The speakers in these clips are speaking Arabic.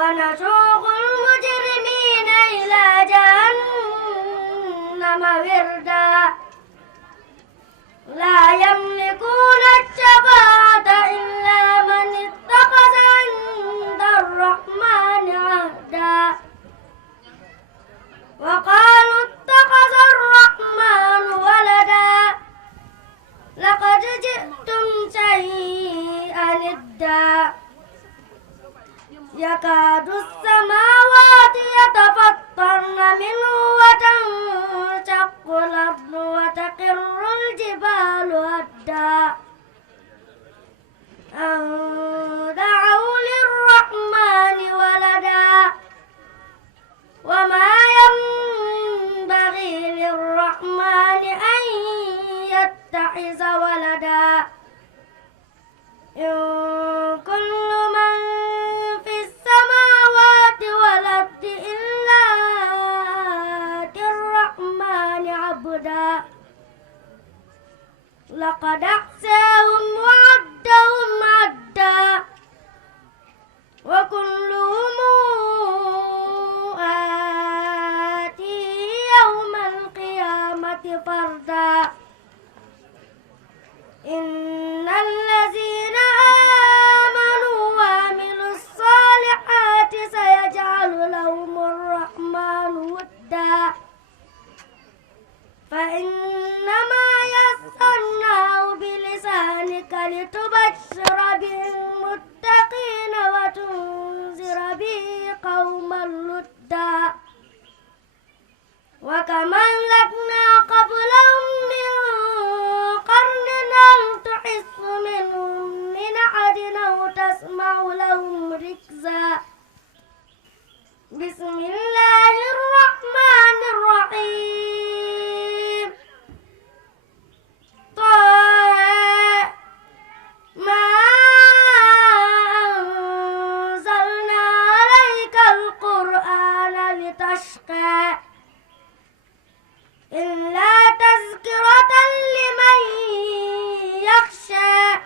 ونسوق المجرمين إلى جهنم وردا لا يملكون الشفاعة إلا من اتخذ عند الرحمن عهدا وقالوا اتخذ الرحمن ولدا لقد جئتم شيئا إدا يكاد السماوات يتفطرن منه وتنشق الأرض وتخر الجبال هدا أن دعوا للرحمن ولدا وما ينبغي للرحمن أن يتخذ ولدا إن كل من في السماوات والأرض إلا آتي الرحمن عبدا لقد أحصاهم وعدهم عدا وكلهم آتيه يوم القيامة فردا إن الذين آمنوا وعملوا الصالحات سيجعل لهم الرحمن ودا فإنما يسرناه بلسانك لتبشر به المتقين وتنذر به قوما لدا وكما أهلكنا قبلهم من قرن هل تحس منهم من أحد أو تسمع لهم ركزا بسم الله الرحمن الرحيم ما أنزلنا عليك القرآن لتشقى إلا تذكرة لمن يخشى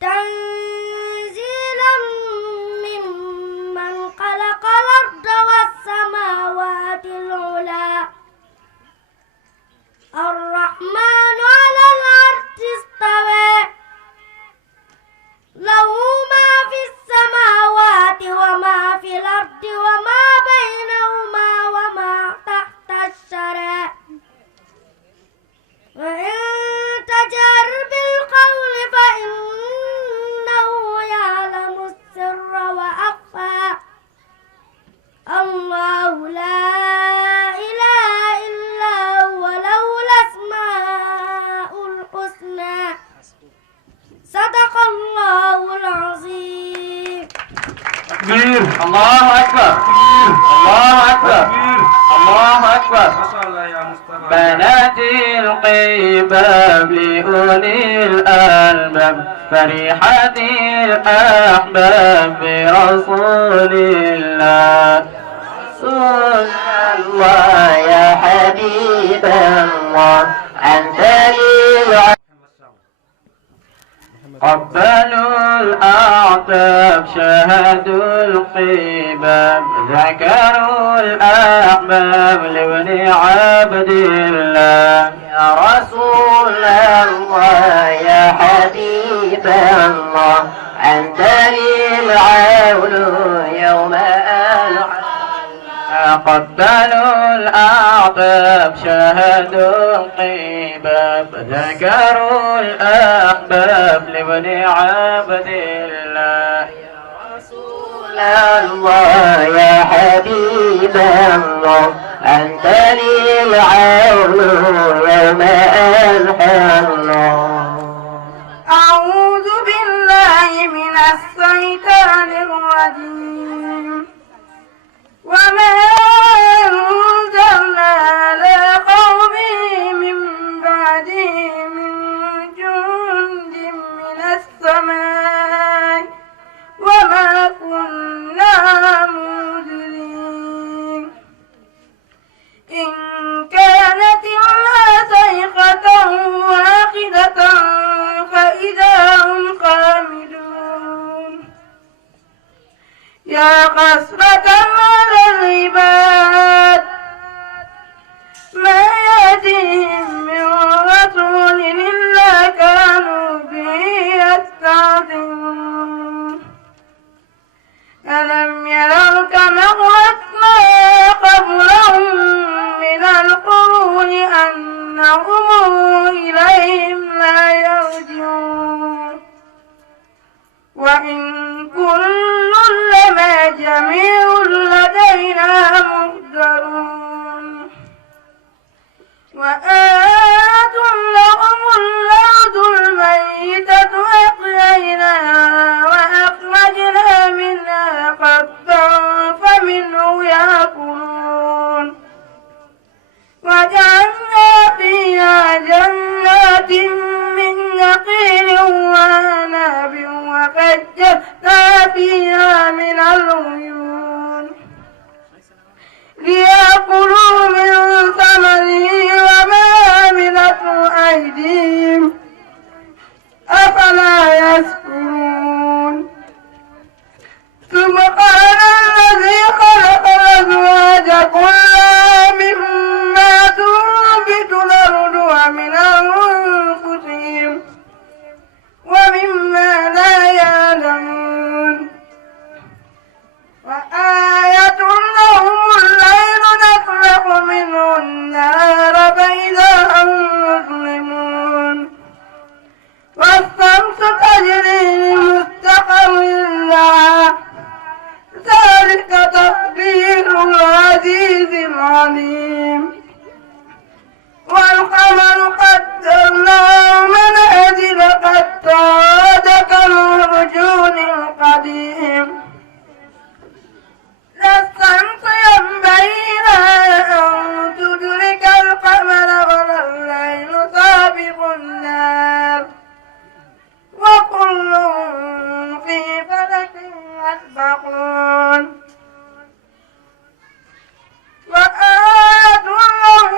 تنزيلا ممن خلق الأرض والسماوات العلى الرحمن على العرش استوى له ما في السماوات وما في الأرض وما بينهما وما تحت الشرى وإن تجهر بالقول فإنه يعلم السر وأخفى الله لا إله إلا هو له الأسماء الحسنى صدق الله العظيم. تكبير الله أكبر الله أكبر الله أكبر. بنات القباب لأولي الألباب فرحة الأحباب برسول الله رسول الله يا حبيب الله أنت لي قبلوا الأعتاب شهدوا القباب ذكروا الأحباب لابن عبد الله يا رسول الله يا حبيب الله أنت لي العون يوم قبلوا الأعقاب شهدوا القباب ذكروا الأحباب لابن عبد الله يا رسول الله يا حبيب الله أنت لي العون يوم ألحى الله. أعوذ بالله من الشيطان الرجيم. وما أنزلنا على قومه من بعده من جند من السماء وما كنا منزلين إن كانت إلا صيحة واحدة فإذا هم خامدون يا حسرة على العباد ما يأتيهم من رسول إلا كانوا به يستهزئون ألم يروا كما أهلكنا قبلهم من القرون أنهم إليهم لا يرجعون وإن كل لما جميع لدينا محضرون وآيات لهم الأرض الميتة أحييناها وأخرجنا منها حبا فمنه يأكلون وجعلنا فيها جنات من نخيل وأعناب وفجرنا فيها من العيون ليأكلوا من ثمره وما عملته أيديهم أفلا يشكرون سبحان الذي خلق الأزواج كلها مما تنبت الأرض ومن أنفسهم ومما لا يعلمون وآية لهم الليل نخلق منه النهار فإذا هم مظلمون والشمس تجري لمستقر لها ذلك تقدير العزيز العليم والقمر قدرناه منازل حتى عاد كالعرجون القديم لا الشمس ينبغي لها أن تدرك القمر ولا الليل سابق النهار وكل في فلك يسبحون وآية لهم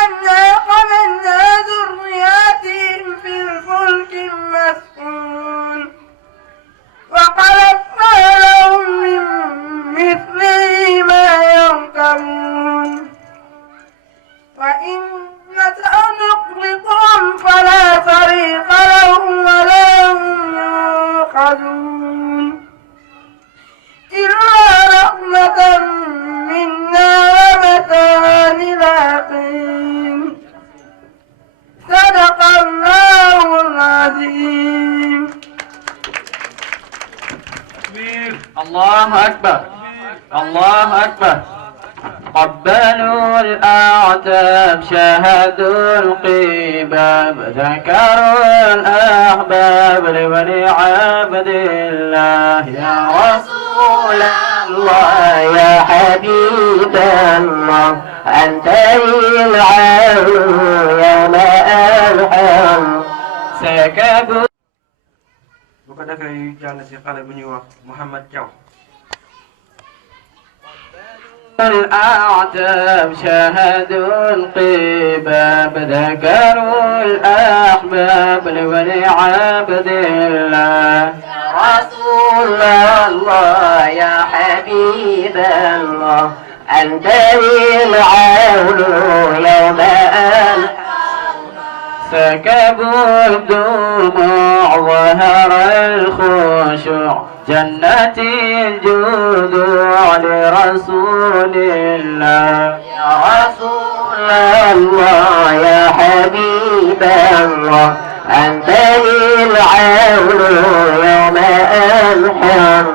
أنا حملنا ذرياتهم في الفلك المسكون وخلقنا لهم من مثله ما يركبون وإن نشأ نغرقهم فلا صريخ لهم ولا هم ينقذون إلا رحمة منا ومتاعا إلى حين صدق الله العظيم. الله أكبر الله أكبر قبلوا الأعتاب شاهدوا القباب ذكروا الأحباب لبني عبد الله يا رسول الله يا حبيب الله أنت العون يوم ألحم سكبوا. bu ko defee yu jàll ci xale bu ñuy wax Mouhamed Thiaw. الأعتاب شاهدوا القباب ذكروا الأحباب لولي عبد الله يا رسول الله يا حبيب الله أنت العون يوم سكبوا الدموع ظهر الخشوع جنة الجذوع لرسول الله يا رسول الله يا حبيب الله أنت العون يوم ألحم.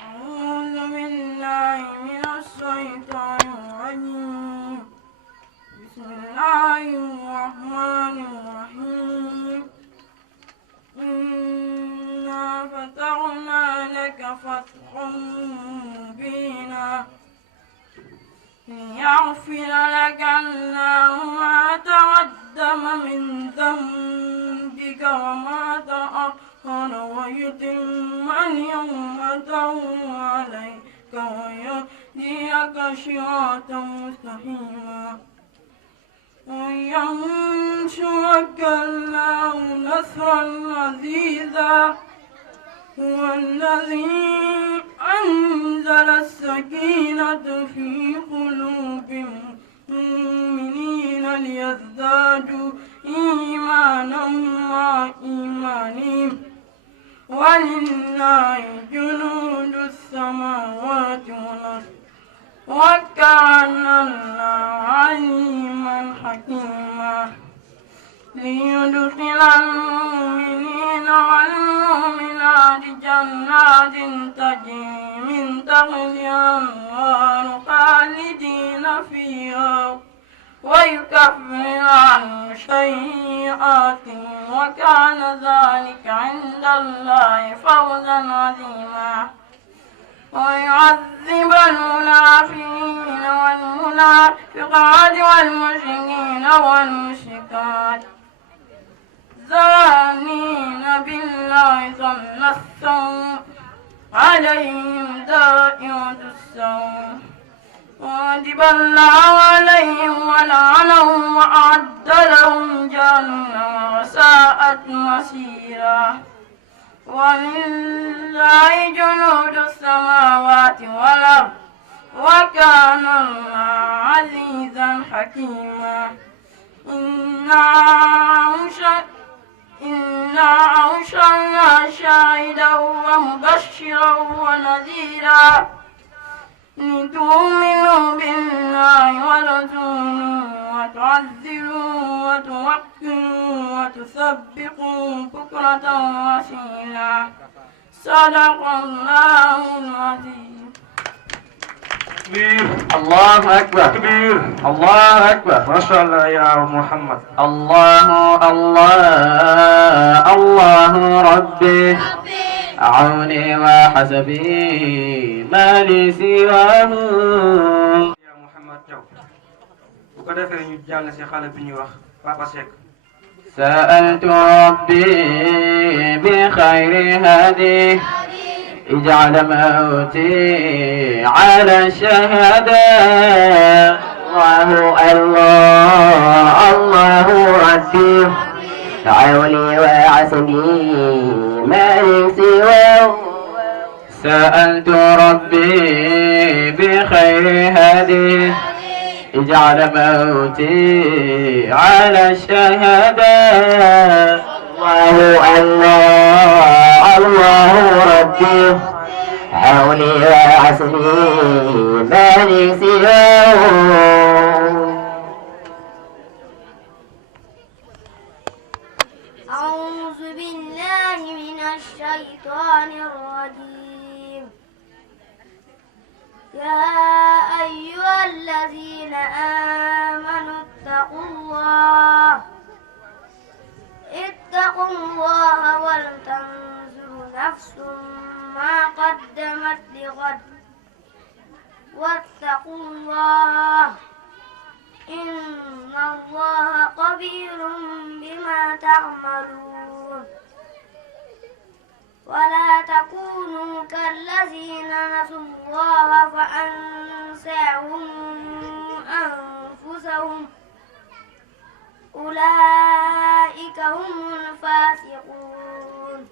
أعوذ بالله من الشيطان الرجيم بسم الله الرحمن الرحيم إنا فتحنا لك فتحا مبينا ليغفر لك الله ما تقدم من ذنبك وما تأخر ويتم نعمته عليك ويهديك صراطا مستقيما وينصرك الله نصرا عزيزا هو الذي أنزل السكينة في قلوب المؤمنين ليزدادوا إيمانا مع إيمانهم ولله جنود السماوات والأرض وكان الله عليما حكيما ليدخل المؤمنين والمؤمنات جنات تجري من تحتها الأنهار خالدين فيها ويكفر عنهم سيئاتهم وكان ذلك عند الله فوزا عظيما ويعذب المنافقين والمنافقات والمشركين والمشركات ظانين بالله ظن السوء عليهم دائرة السوء وغضب الله عليهم ولعنهم وأعد لهم جهنم وساءت مصيرا ولله جنود السماوات والأرض وكان الله عزيزا حكيما إنا أرسلنا شاهدا ومبشرا ونذيرا لتؤمنوا بالله ورسوله وتعزروه وتوقروه وتسبحوه بكرة وأصيلا صدق الله العظيم. كبير الله أكبر كبير الله أكبر ما شاء الله يا محمد. الله الله الله ربي عوني وحسبي ما لي سواه. yaa Mouhamed Thiaw bu ko defee ñu jàll ci xale bi ñuy wax Papa Seck. سألت ربي بخير هديه اجعل موتي على الشهادة. الله الله الله ربي عوني وعسبي ما لي سواه. سألت ربي بخير هديه اجعل موتي على الشهادة. الله الله الله ربي عوني وعسبي ما لي سواه. أعوذ بالله من الشيطان الرجيم. يا أيها الذين آمنوا اتقوا الله ولتنظر نفس ما قدمت لغد واتقوا الله إن الله خبير بما تعملون. ولا تكونوا كالذين نسوا الله فأنساهم أنفسهم أولئك هم الفاسقون.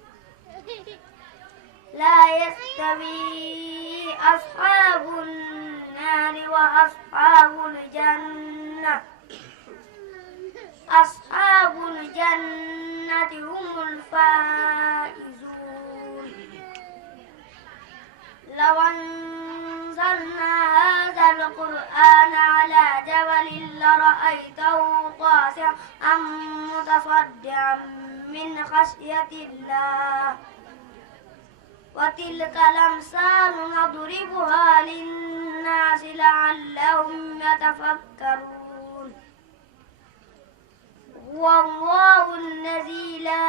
لا يستوي أصحاب النار وأصحاب الجنة. أصحاب الجنة هم الفائزون. لو أنزلنا هذا القرآن على جبل لرأيته خاشعا متصدعا من خشية الله. وتلك الأمثال نضربها للناس لعلهم يتفكرون. هو الله الذي لا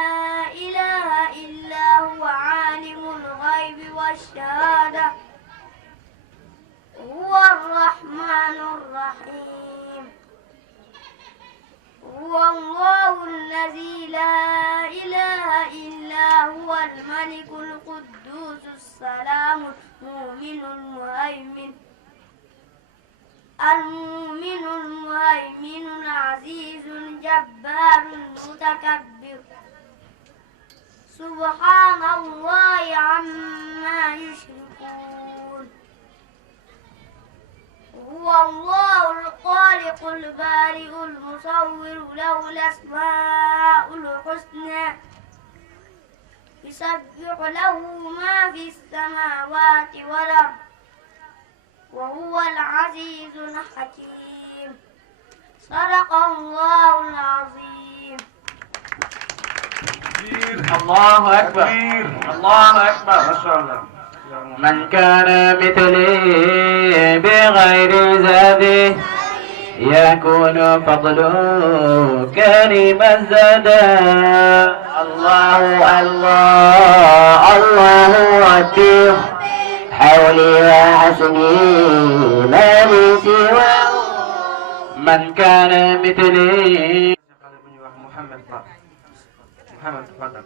إله إلا هو عالم الغيب والشهادة هو الرحمن الرحيم. هو الله الذي لا إله إلا هو الملك القدوس السلام المؤمن المهيمن العزيز الجبار المتكبر. سبحان الله يشركون هو الله الخالق البارئ المصور له الأسماء الحسنى يسبح له ما في السماوات والأرض وهو العزيز الحكيم صدق الله العظيم. الله أكبر الله أكبر. ما شاء الله. من كان مثلي بغير زاده يكون فضله كريم الزادا. الله الله الله أكبر حولي وحسني ما لي سواه. من كان مثلي محمد تفضل.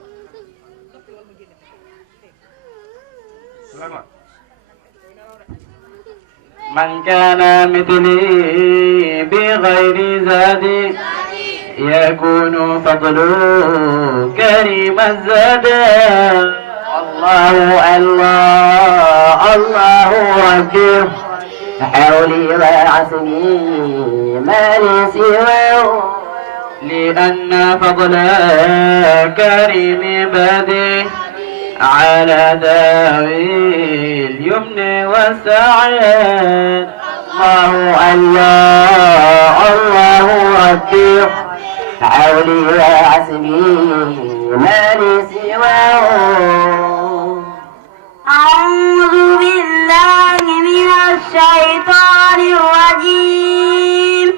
من كان مثلي بغير زاد يكون فضله كريم الزاد. الله الله الله أكبر حولي وعسني ما لي سواه. لأن فضل كريم بادي على ذوي اليمن والسعاد. الله الله الله أكبر حولي وعسني ما لي سواه. أعوذ بالله من الشيطان الرجيم.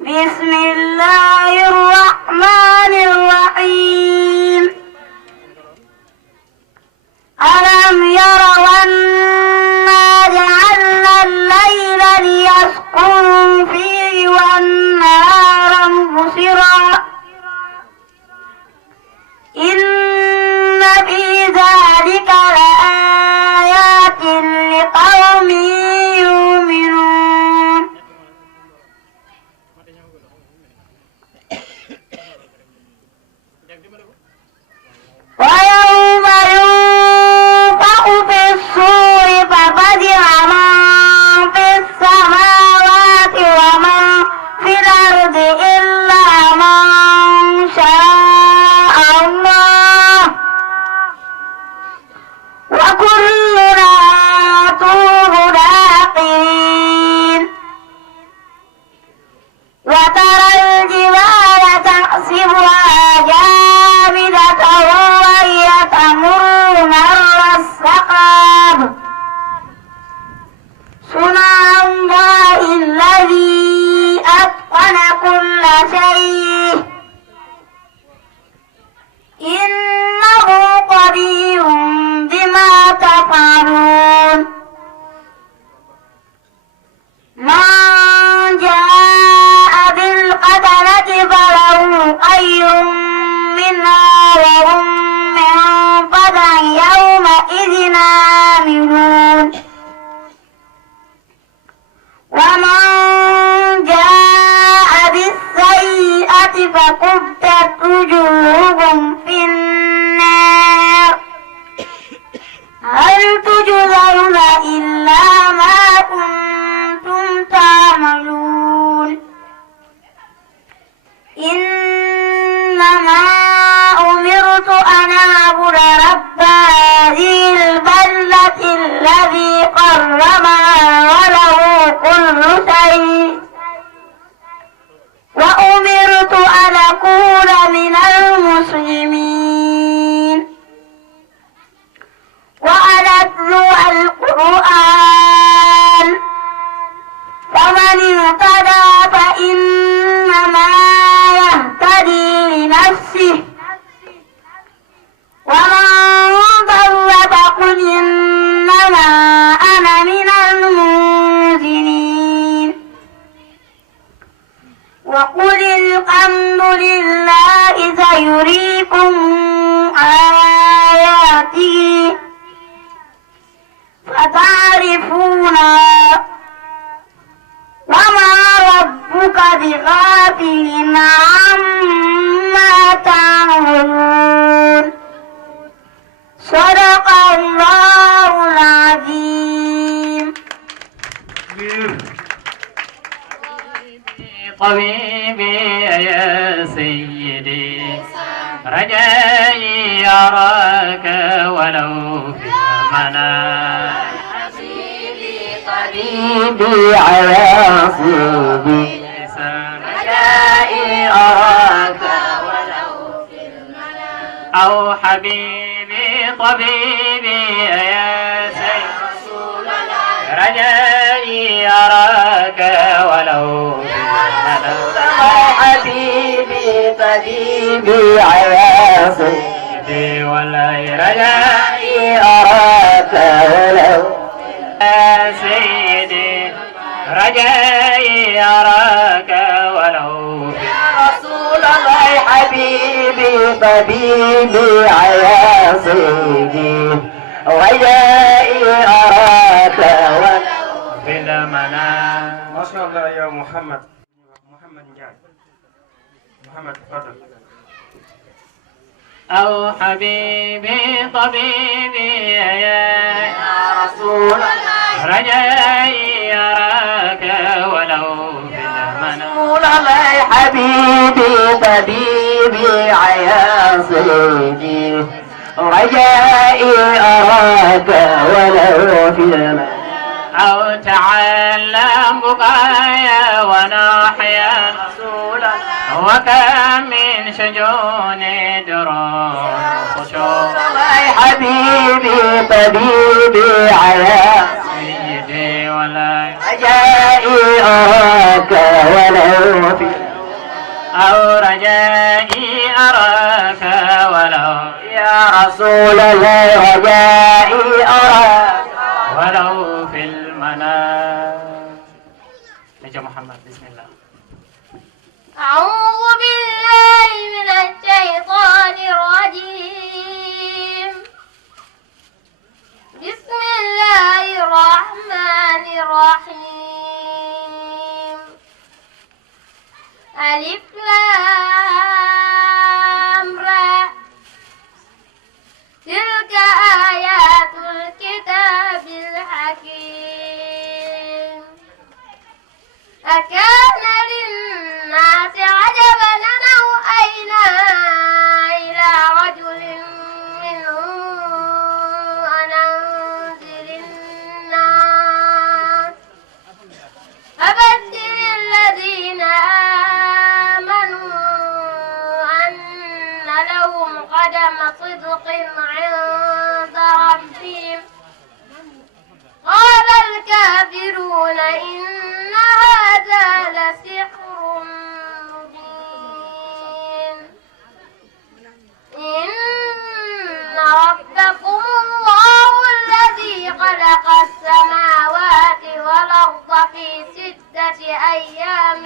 بسم الله الرحمن الرحيم. ألم يروا أنا جعلنا الليل ليسكنوا فيه والنهار مبصرا إن في ذلك لآيات لقوم يؤمنون. ويوم ينفخ في الصور ففزع من في السماوات ومن في الأرض إلا من شاء الله وكلنا أتوه داخرين. وترى الجبال تحسبها جامدة وهي تمر مر السحاب صنع الله الذي أتقن كل شيء إنه قدير بما تفعلون. من جاء بالحسنة فله خير منها وهم من فزع يومئذ آمنون. ومن جاء بالسيئة فكبت وجوههم في النار هل تجزون إلا ما كنتم تعملون. إنما أمرت أن أعبد رب هذه البلدة الذي قربها وله كل شيء وأمرت أن أكون من المسلمين وأن أتلو القرآن فمن اهتدى فإنما يهتدي لنفسه ومن ضل فقل إنما أنا من طبيبي يا سيدي رجائي أراك ولو في المنام طبيبي على صوبي رجائي أراك ولو في المنام أو حبيبي طبيبي يا سيد رسول الله رجائي أراك ولو في المنام حبيبي طبيبي على صوبي ولا رجائي أراك ولو يا سيدي رجائي أراك ولو يا رسول الله حبيبي طبيبي على صيدي رجائي أراك ولو في المنام. ما شاء الله يا محمد نجاي محمد تفضل. أو حبيبي طبيبي يا رسول الله رجائي أراك ولو في المنام. رسول الله حبيبي طبيبي على صيدي رجائي أراك ولو في المنام. أو تعلم بقايا ونحيا رسول الله وكم من شجون درون خشوع حبيبي طبيبي على سيدي ولا رجائي أراك ولو في أو رجائي أراك ولو يا رسول الله رجائي أراك ولو في المنام. نجا محمد بسم الله. أعوذ بالله من الشيطان الرجيم. بسم الله الرحمن الرحيم. ألف لام را تلك آيات الكتاب الحكيم. أكان للناس عجبا أن أوحينا إلى رجل منهم أن أنذر الناس فبشر الذين آمنوا أن لهم قدم صدق عند ربهم. قال الكافرون إن هذا لسحر مبين. إن ربكم الله الذي خلق السماوات والأرض في 6 أيام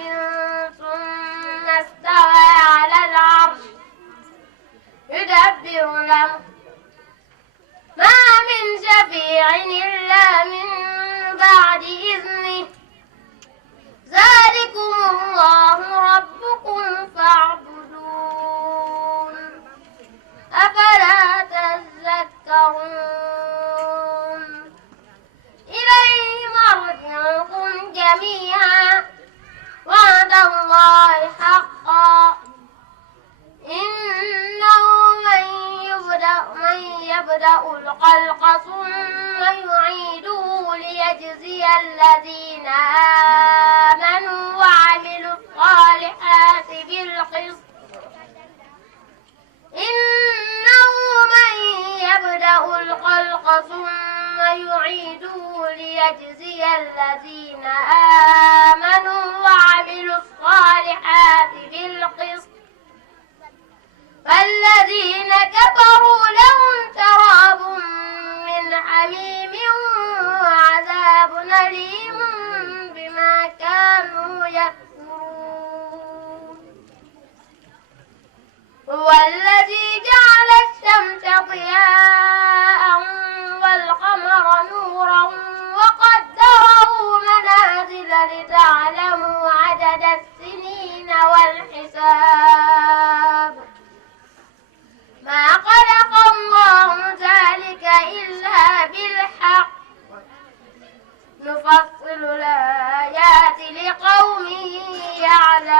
ثم استوى على العرش يدبر الأمر ما من شفيع إلا من بعد إذنه. ذلكم الله ربكم فاعبدون أفلا تذكرون. إليه مرجعكم جميعا وعد الله حقا إنه من يبدأ الخلق ثم يعيده ليجزي الذين آمنوا وعملوا الصالحات بالقسط. إنه من يبدأ الخلق ثم يعيده ليجزي الذين آمنوا وعملوا الصالحات بالقسط. فالذين كفروا لهم شراب من حميم وعذاب أليم بما كانوا يكفرون. هو الذي جعل الشمس ضياء والقمر نورا وقدره منازل لتعلموا عدد السنين والحساب. ما خلق الله ذلك إلا بالحق نفصل الآيات لقوم يعلمون.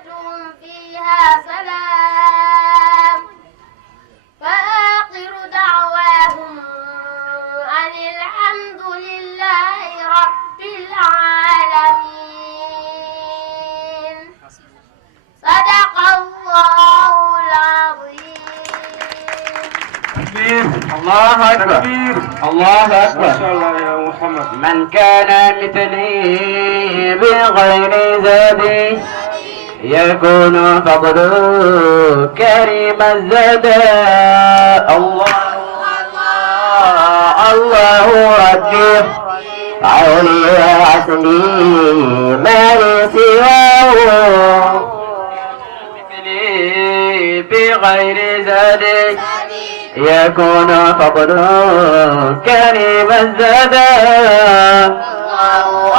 تحيتهم فيها سلام وآخر دعواهم أن الحمد لله رب العالمين. صدق الله العظيم. الله أكبر الله ما أكبر. شاء الله يا محمد. من كان مثلي بغير زادي يكون فضله كريم الزاد. الله الله أكبر عوني وعسلي ما لي سواه مثلي بغير زادي يكون فضله كريم الزاد.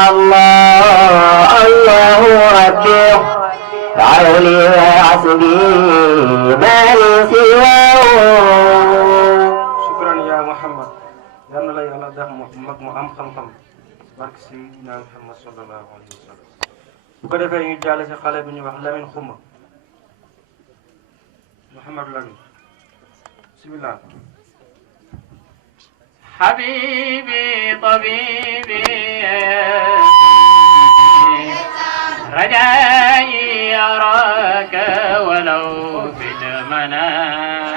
الله الله أكبر عوني وعسلي ما لي سواه. shukran ya Muhammad. yal na la yàlla def mag mu am xam-xam barke Seydina Muhammad sallallahu alayhi wa sallam. bu ko defee ñu jàll si xale bi ñu wax Lamine Xuma Muhammad Lamine bismillah. حبيبي طبيبي رجائي أراك ولو في المنام.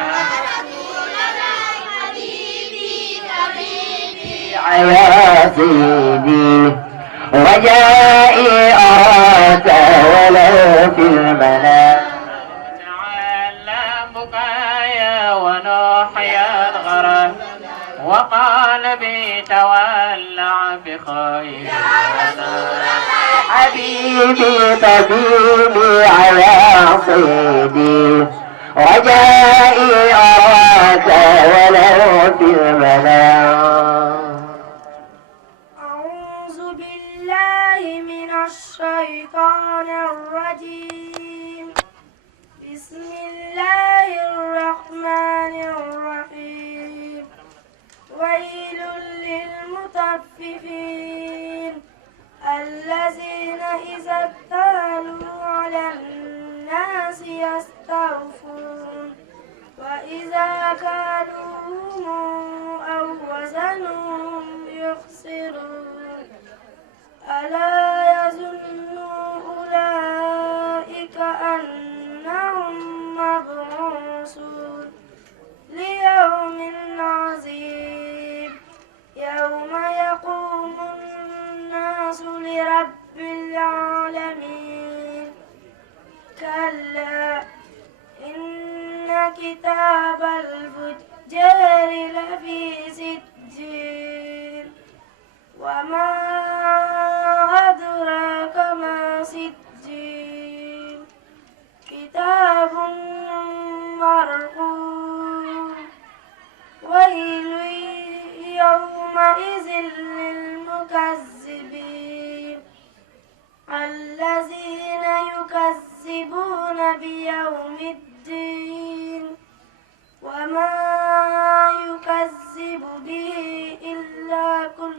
يا سيدي رجائي أراك ولو في المنام. تعالى بكايا ونحيا الغرام وقال بي تولع بخير حبيبي طبيبي على صيدي رجائي أراك ولو في المنام. أعوذ بالله من الشيطان الرجيم. بسم الله الرحمن الرحيم. ويل للمطففين الذين إذا اكتالوا على الناس يستوفون وإذا كالوهم أو وزنوهم يخسرون. ألا يظن أولئك أنهم مبعوثون ليوم عظيم يوم يقوم الناس لرب العالمين. كلا إن كتاب الفجار لفي سجين وما أدراك ما سجين كتاب مرقوم. ويل يومئذ للمكذبين الذين يكذبون بيوم الدين وما يكذب به إلا كل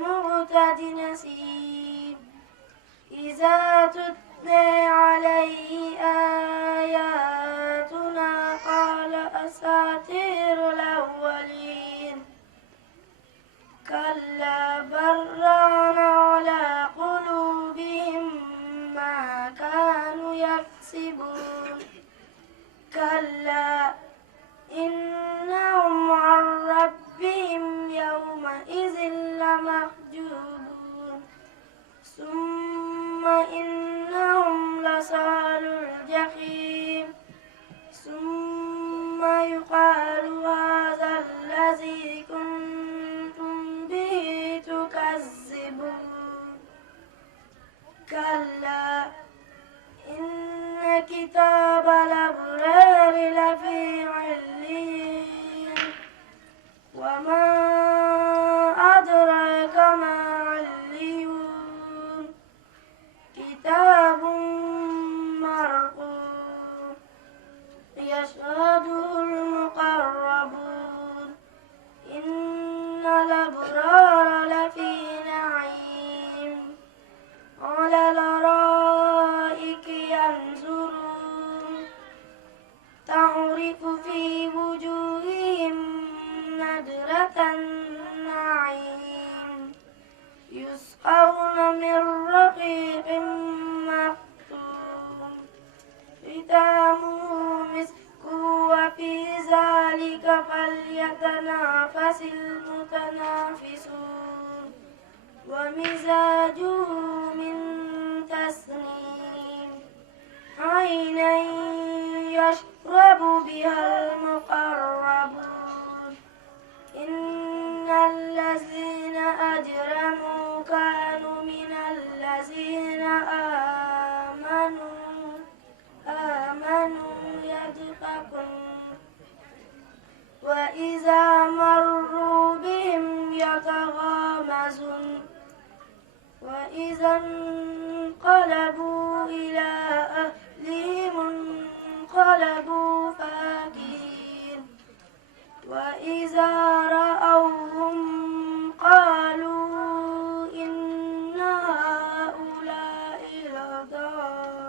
معتد نسيم. إذا تتلى عليه آياتنا قال أساطير الأولين. كلا بل ران على قلوبهم ما كانوا يكسبون. كلا إنهم عن ربهم يومئذ لمحجوبون. ثم إنهم لصال الجحيم. ثم يقال هذا الذي كنتم به تكذبون. كلا إن كتاب الأبرار لفي عليين وما أدراك ما عليون كتاب مرقوم يشهده المقربون. إن الأبرار لفي نعيم على الأرائك ينظرون ومزاجه من تسنيم عينا يشرب بها المقربون إن الذين أجرموا كانوا من الذين آمنوا يضحكون وإذا مروا بهم يتغامزون وإذا انقلبوا إلى أهلهم انقلبوا فاكهين وإذا رأوهم قالوا إن هؤلاء لضالون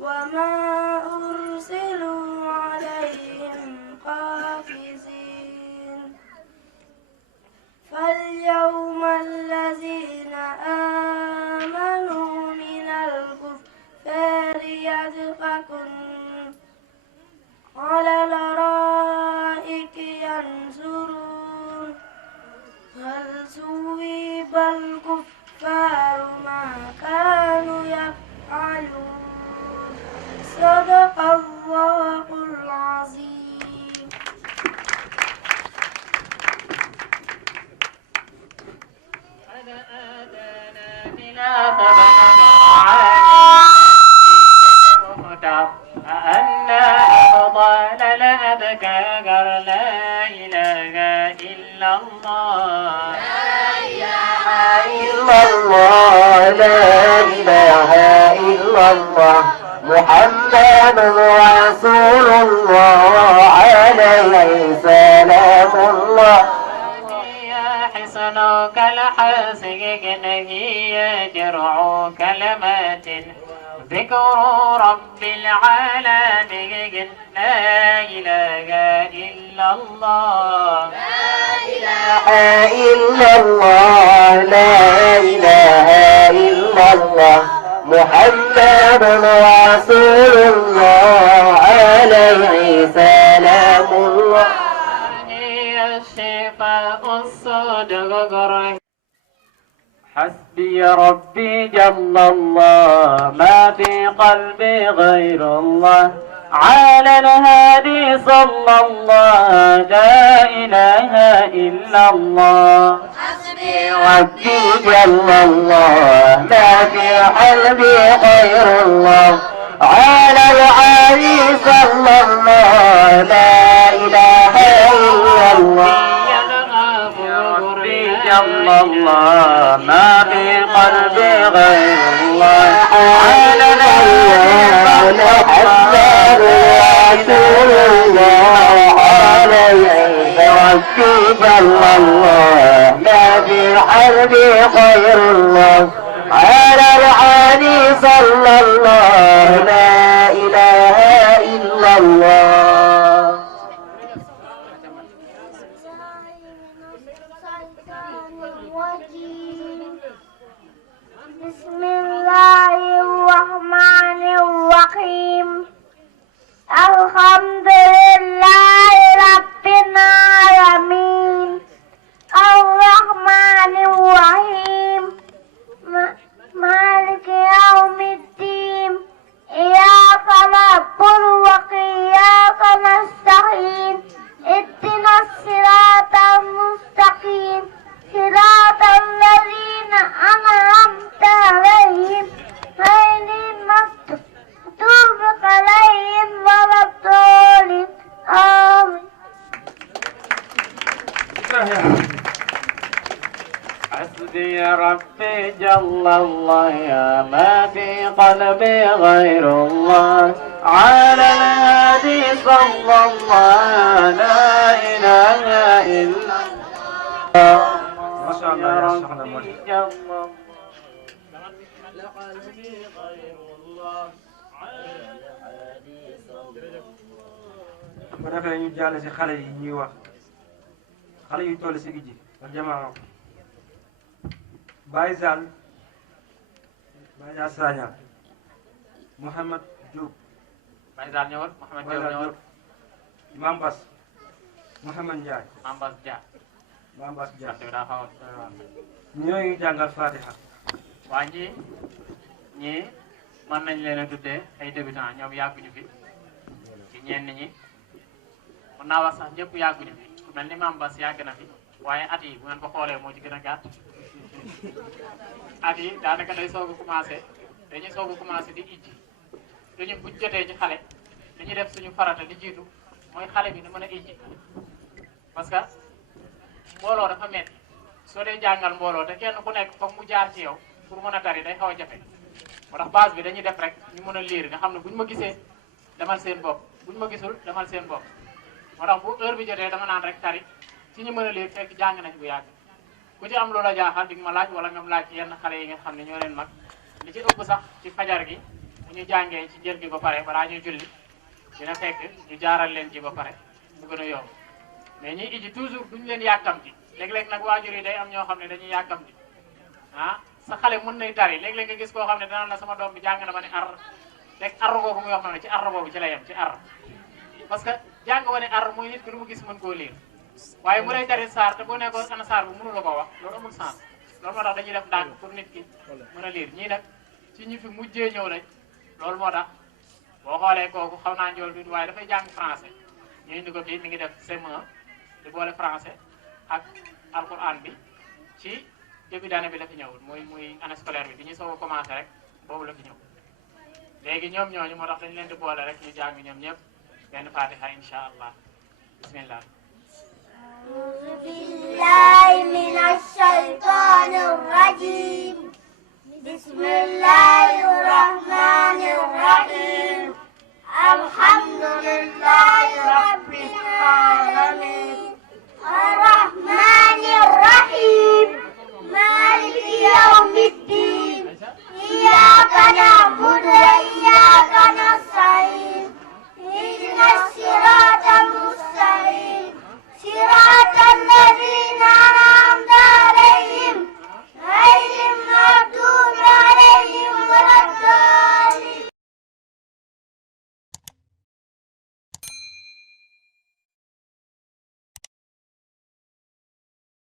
وما أرسلوا عليهم حافظين فاليوم الذين آمنوا من الكفار يضحكون على الأرائك ينظرون هل ثوب الكفار ما كانوا يفعلون صدق الله العظيم. قد آتانا من خبر أنا أفضل لأذكر لا إله إلا الله إلا الله لا إله إلا الله محمد رسول الله عليه سلام الله يا حسنك الحاسق نهي جرع كلمات ذكر رب العالمين لا إله إلا الله إلا الله لا إله إلا الله محمد رسول الله عليه سلام الله هي الشفاء الصدق حسبي ربي جل الله ما في قلبي غير الله على الهادي صلى الله لا إله إلا الله حسبي ربي جل الله ما في قلبي غير الله على العالي صلى الله لا إله إلا الله جل الله ما في قلبي غير الله على الأول حسب رسول الله عليه ربي جل الله ما في قلبي غير الله على العالي صلى الله لا إله إلا الله بسم الله الرحمن الرحيم الحمد لله رب العالمين الرحمن الرحيم مالك يوم الدين إياك نعبد وإياك نستعين اهدنا الصراط المستقيم صراط الذين أنعمت عليهم غير المغضوب عليهم ولا الضالين آمين. حسبي ربي جل الله يا ما في قلبي غير الله على الهادي صلى الله لا إله إلا الله ما شاء الله يا شيخنا ربي ما جل الله على قلبي غير الله على الهادي صلى الله. bu defee ñu jàll si xale yi ñuy wax xale yu toll si ijji ak jamaa Baye Zal Sagna Mouhamed Diop Baye Zal ñëwal Mouhamed Diop Baye Zal ñëwal Diop Imam Bass Mouhamed Ndiaye Mame Bass Dia maam Bass Dia ndaxte daa xaw a ñooy jàngal Fatiha. waa ñii mën nañ leen a tuddee ay débutants ñoom yàgguñu fi ci ñenn ñi mën naa wax sax ñëpp yàgguñu fi ku mel ni maam Bass yàgg na fi waaye at yi bu ngeen ko xoolee moo ci gën a gàtt at yi daanaka day soog a commencé dañuy soog a commencé di ijji te ñun buñ jotee ci xale li ñuy def suñu farata di jiitu mooy xale bi na mën a ijji parce que mbooloo dafa metti soo dee jàngal mbooloo te kenn ku nekk foog mu jaar ci yow pour mën a tari day xaw a jafe moo tax base bi dañuy def rek ñu mën a liir nga xam ne buñ ma gisee demal seen bopp buñ ma gisul demal seen bopp moo tax bu heure bi jotee dama naan rek tari ci ñu mën a liir fekk jàng nañ bu yàgg ku ci am loola jaaxal di nga ma laaj wala nga laaj ci yenn xale yi nga xam ne ñoo leen mag li ci ëpp sax ci fajar gi bu ñu jàngee ci jël gi ba pare balaa ñuy julli dina fekk ñu jaaral leen ci ba pare mu gën a yomb mais ñiy iji toujours duñ leen yàkkamti léeg-léeg nag waajur yi day am ñoo xam ne dañuy yàkkamti ah sa xale mën nay tari léeg-léeg nga gis koo xam ne dana la sama doom bi jàng na ma ne ar rek ar boobu muy wax noonu ci ar boobu ci la yem ci ar parce que jàng wa ne ar mooy nit ki lu mu gis mën koo liir waaye mu lay tari saar te boo nekkoon ana saar bu mënu la koo wax loolu amul sens loolu moo tax dañuy def ndànk pour nit ki mën a liir ñii nag ci ñi fi mujjee ñëw lañ loolu moo tax boo xoolee kooku xaw naa njool tuuti waaye dafay jàng français ñu indi ko fii mi ngi def CM1 di boole français ak alquran bi ci début d'année bi la fi ñëwul muy année scolaire bi di ñu soog a commencé rek boobu la fi ñëw léegi ñoom ñooñu moo tax dañu leen di boole rek ñu jàng ñoom ñëpp benn fatiha insha allah bismillah أعوذ بالله من الشيطان الرجيم بسم الله الرحمن الرحيم الحمد لله رب العالمين